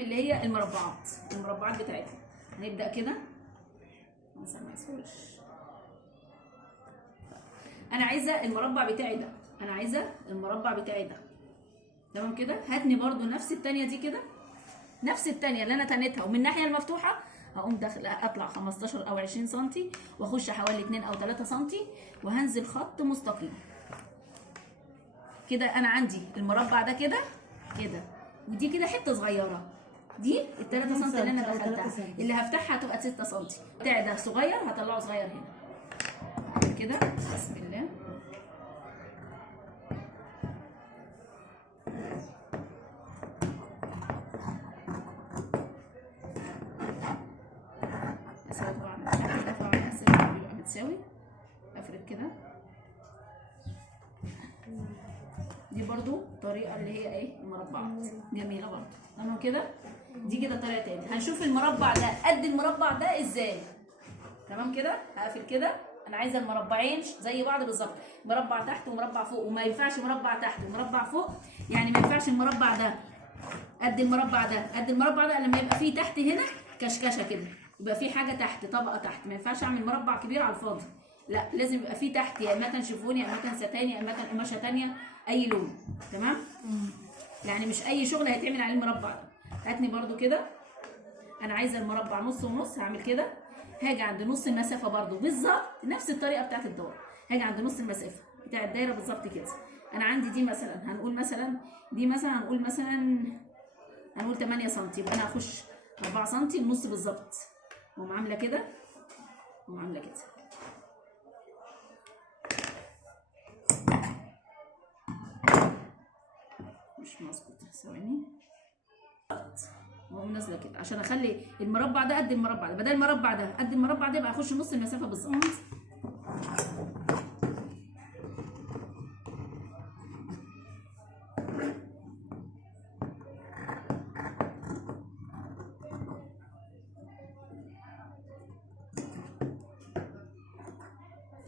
اللي هي المربعات بتاعتها. هنبدا كده مثلا ما يسويش. انا عايزه المربع بتاعي ده، تمام كده. هتني برضو نفس التانية دي كده، نفس التانية اللي انا تنيتها، ومن الناحيه المفتوحه هقوم داخله اطلع 15 او 20 سم، واخش حوالي 2 او 3 سم، وهنزل خط مستقيم كده. انا عندي المربع ده كده ودي كده حته صغيره، دي ال 3 سم اللي انا دخلتها، اللي هفتحها هتبقى 6 سم. بتاع ده صغير هطلعه صغير هنا كده. بسم الله. طبعا متساوي. افرد كده. دي برضو طريقه اللي هي ايه، المربعات جميله برضو، تمام كده. دي كده طريقه تاني. هنشوف المربع ده قد المربع ده ازاي، تمام كده. هقفل كده. انا عايزه المربعين زي بعض بالظبط، مربع تحت ومربع فوق، وما ينفعش مربع تحت ومربع فوق، يعني ما ينفعش المربع ده قد المربع ده لما يبقى فيه تحت هنا كشكشه كده، يبقى فيه حاجه تحت، طبقه تحت. ما ينفعش اعمل مربع كبير على الفاضي، لا، لازم يبقى فيه تحت يا اما شيفون يا اما ستان يا اما قماشه ثانيه، اي لون، تمام. يعني مش اي شغل هيتعمل عليه المربع ده. هاتني برده كده. انا عايزه المربع نص ونص. هعمل كده، هاجي عند نص المسافه برده بالظبط، نفس الطريقه بتاعت الدوره. هاجي عند نص المسافه بتاع الدايره بالظبط كده. انا عندي دي مثلا، هنقول مثلا دي مثلا، هنقول 8 سم، يبقى انا هخش 4 سم النص بالظبط، واقوم عامله كده وعامله كده. مش مظبوط، ثواني. واقوم نازله كده عشان اخلي المربع ده قد المربع ده، بدل المربع ده قد المربع ده، يبقى اخش نص المسافه بالظبط.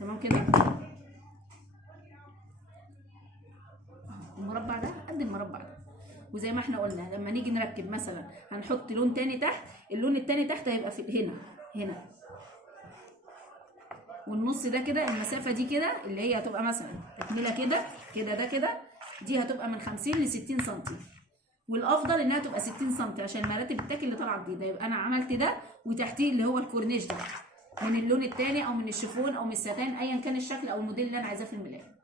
تمام كده. المربع ده قد المربع ده. وزي ما احنا قلنا لما نيجي نركب مثلا هنحط لون تاني تحت، اللون التاني تحت هيبقى في هنا، والنص ده كده، المسافه دي كده اللي هي هتبقى مثلا تكمله كده ده كده، دي هتبقى من 50 ل 60 سم، والافضل انها تبقى 60 سم عشان المراتب التاكل اللي طالعه جديده. يبقى انا عملت ده وتحتيه اللي هو الكورنيش ده من اللون التاني او من الشيفون او من الستان، ايا كان الشكل او الموديل اللي انا عايزاه في الملايه،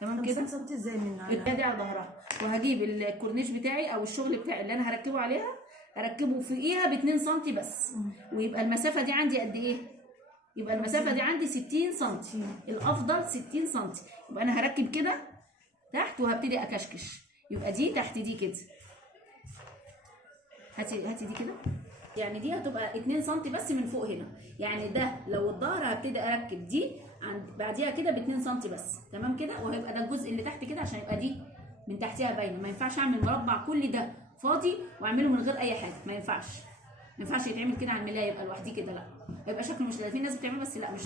تمام كده. 5 سم ازاي من ابتدي على ظهرها، وهجيب الكورنيش بتاعي او الشغل بتاعي اللي انا هركبه عليها، هركبه فوقيها ب 2 سم بس، ويبقى المسافه دي عندي قد ايه؟ يبقى المسافه دي عندي 60 سم، الافضل 60 سم. يبقى انا هركب كده تحت وهبتدي اكشكش، يبقى دي تحت دي كده. هاتي دي كده، يعني دي هتبقى 2 سم بس من فوق هنا، يعني ده لو الظهر هبتدي اركب دي عند بعديها كده ب 2 سم بس، تمام كده. وهيبقى ده الجزء اللي تحت كده عشان يبقى دي من تحتها باينه. ما ينفعش اعمل مربع كل ده فاضي واعمله من غير اي حاجه، ما ينفعش يتعمل كده على الملايه يبقى لوحديه كده، لا، هيبقى شكله مش، في ناس بتعمل بس لا، مش